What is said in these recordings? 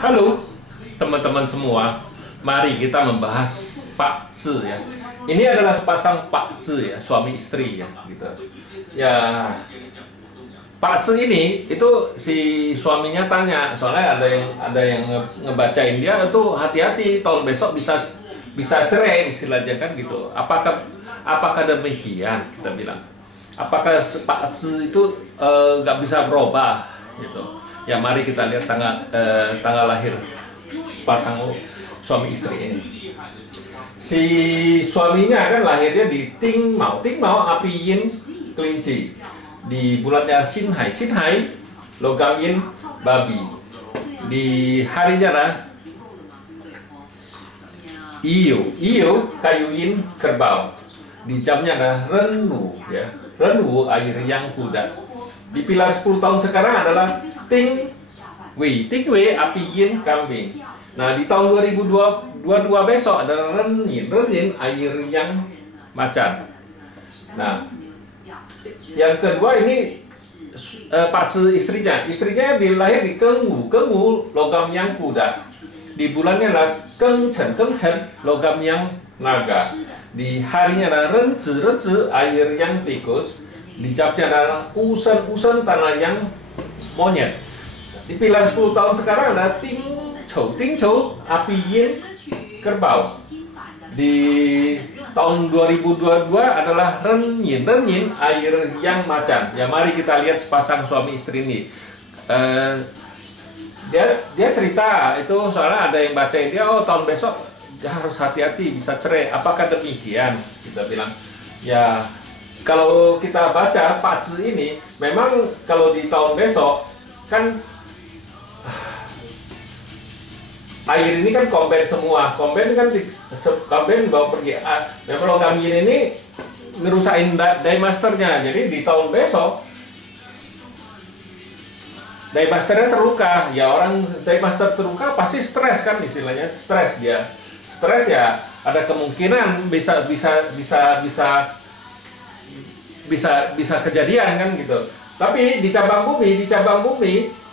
Halo teman-teman semua, mari kita membahas Pak Zi ya. Ini adalah sepasang Pak Zi ya, suami istri ya, gitu. Ya, Pak Zi ini itu si suaminya tanya, soalnya ada yang ngebacain dia itu hati-hati tahun besok bisa cerai istilahnya kan gitu. Apakah demikian kita bilang? Apakah Pak Zi itu nggak bisa berubah gitu? Ya mari kita lihat tanggal lahir pasang suami istri ini. Si suaminya kan lahirnya di Ting Mao api yin kelinci. Di bulannya Sinhai logam yin babi. Di harinya lah Iyo kayu yin kerbau. Di jamnya ada Renwu ya. Renwu air yang kuda. Di pilar 10 tahun sekarang adalah Ting Wei api yin kambing. Nah di tahun 2022 besok adalah Ren air yang macan. Nah yang kedua ini Pak Zi istrinya lahir di Kengwu logam yang kuda. Di bulannya adalah Keng Chen logam yang naga. Di harinya adalah Ren Zi air yang tikus. Di jamnya adalah usen tanah yang monyet. Di pilar 10 tahun sekarang ada Ting Chou api yin kerbau. Di tahun 2022 adalah Ren Yin air yang macan. Ya mari kita lihat sepasang suami istri ini. Dia cerita itu soalnya ada yang bacain dia, oh tahun besok dia harus hati-hati bisa cerai. Apakah demikian? Kita bilang ya. Kalau kita baca Pak Zi ini, memang kalau di tahun besok kan air ini kan komben semua, komben dibawa pergi. Memang logam yin ini ngerusain diemasternya, jadi di tahun besok diemasternya terluka. Ya orang diemaster terluka pasti stres kan istilahnya, stres dia, stres ya ada kemungkinan bisa kejadian kan gitu. Tapi di cabang bumi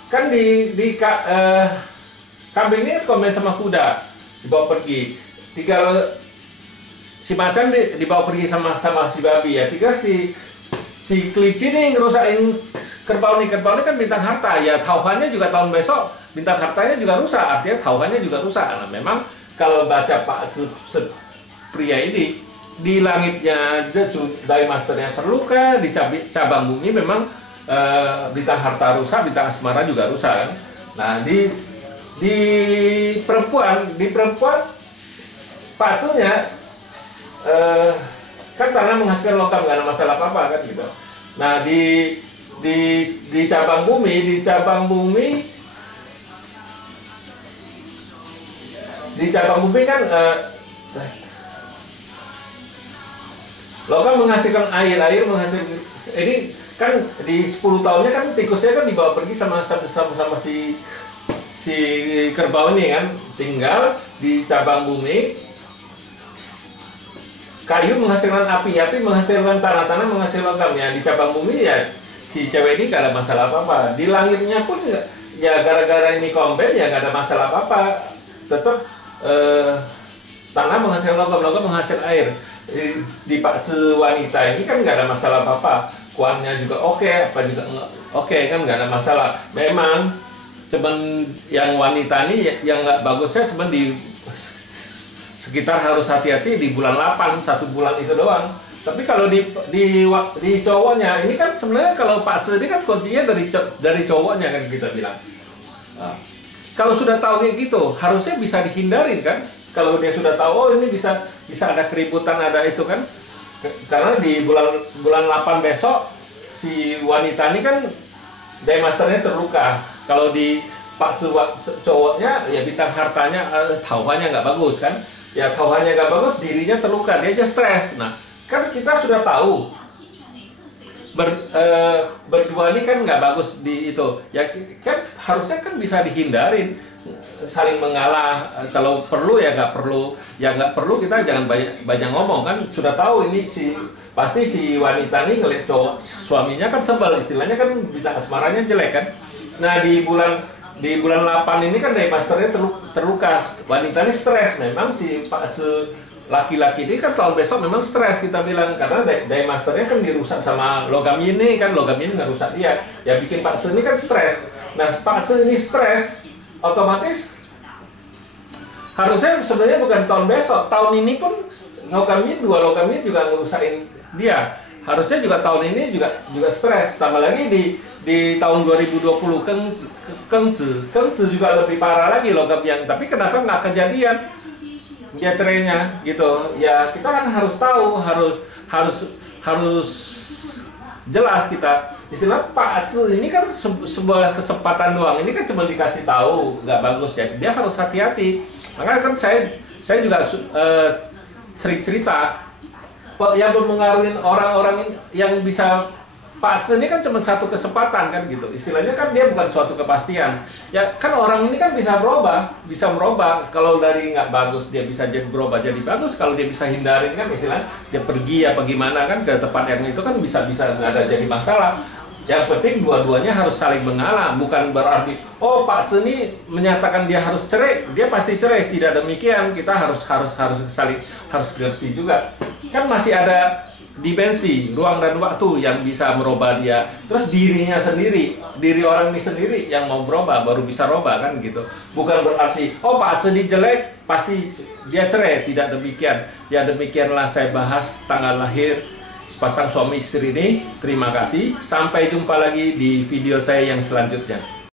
kan kambing ini komen sama kuda dibawa pergi. Tinggal si macan dibawa pergi sama si babi ya. Tinggal si kelinci ini ngerusain kerbau ini kan bintang harta ya. Tauhannya juga tahun besok bintang hartanya juga rusak, artinya tauhannya juga rusak. Nah, memang kalau baca Pak Zi pria ini di langitnya dari masternya terluka, di cabang bumi memang bintang harta rusak, bintang asmara juga rusak kan? Nah di perempuan Pak Zi-nya kan tanah menghasilkan logam, nggak ada masalah apa-apa kan gitu. Nah di cabang bumi kan logam menghasilkan air menghasilkan, ini kan di 10 tahunnya kan tikusnya kan dibawa pergi sama si kerbau ini kan. Tinggal di cabang bumi kayu menghasilkan api menghasilkan tanah menghasilkan logam ya. Di cabang bumi ya si cewek ini gak ada masalah apa-apa. Di langitnya pun ya gara-gara ini komben ya gak ada masalah apa-apa. Tetap tanah menghasilkan logam menghasilkan air. Di Pak Zi wanita ini kan nggak ada masalah apa-apa, kuannya juga oke, apa juga oke kan, nggak ada masalah. Memang cuman yang wanita ini yang nggak bagusnya cuman di sekitar harus hati-hati di bulan 8, 1 bulan itu doang. Tapi kalau di cowoknya ini kan sebenarnya kalau Pak Zi ini kan kuncinya dari cowoknya kan kita bilang. Nah, kalau sudah tahu kayak gitu harusnya bisa dihindarin kan. Kalau dia sudah tahu, oh ini bisa ada keributan, ada itu kan. Karena di bulan 8 besok si wanita ini kan diemasternya terluka. Kalau di Pak Zi cowoknya ya bintang hartanya tauhannya nggak bagus kan. Ya tauhannya nggak bagus, dirinya terluka, dia aja stres. Nah kan kita sudah tahu berdua ini kan nggak bagus di itu. Ya kan harusnya kan bisa dihindarin. Saling mengalah, kalau perlu ya nggak perlu kita jangan banyak ngomong kan. Sudah tahu ini pasti si wanita ini ngeliat suaminya kan sebel, istilahnya kan bintang asmaranya jelek kan. Nah di bulan di bulan 8 ini kan Daymasternya terluka, wanita ini stres. Memang si Pak Ce laki-laki ini kan tahun besok memang stres kita bilang, karena Daymasternya kan dirusak sama logam ini kan, logam ini nggak rusak dia, ya bikin Pak Ce ini kan stres. Nah Pak Ce ini stres, otomatis harusnya sebenarnya bukan tahun besok, tahun ini pun logamnya, dua logamnya juga ngerusakin dia. Harusnya juga tahun ini juga stres. Tambah lagi di tahun 2020 Kengzi juga lebih parah lagi logam yang. Tapi kenapa nggak kejadian dia cerainya gitu? Ya kita kan harus tahu, harus jelas kita. Istilah Pak Ce ini kan sebuah kesempatan doang. Ini kan cuma dikasih tahu, nggak bagus ya. Dia harus hati-hati. Makanya kan saya juga sering cerita. Yang mempengaruhi orang-orang yang bisa Pak Ce ini kan cuma satu kesempatan kan gitu. Istilahnya kan dia bukan suatu kepastian. Ya kan orang ini kan bisa merubah. Kalau dari nggak bagus dia bisa jadi berubah jadi bagus. Kalau dia bisa hindarin kan istilahnya dia pergi apa gimana kan ke tempat yang itu kan bisa nggak ada jadi masalah. Yang penting dua-duanya harus saling mengalah, bukan berarti oh Pak Ce ini menyatakan dia harus cerai, dia pasti cerai. Tidak demikian, kita harus saling ngerti juga. Kan masih ada dimensi, ruang dan waktu yang bisa merubah dia. Terus dirinya sendiri, diri orang ini sendiri yang mau berubah, baru bisa rubah kan gitu. Bukan berarti oh Pak Ce ini jelek, pasti dia cerai. Tidak demikian. Ya demikianlah saya bahas tanggal lahir pasang suami istri ini. Terima kasih. Sampai jumpa lagi di video saya yang selanjutnya.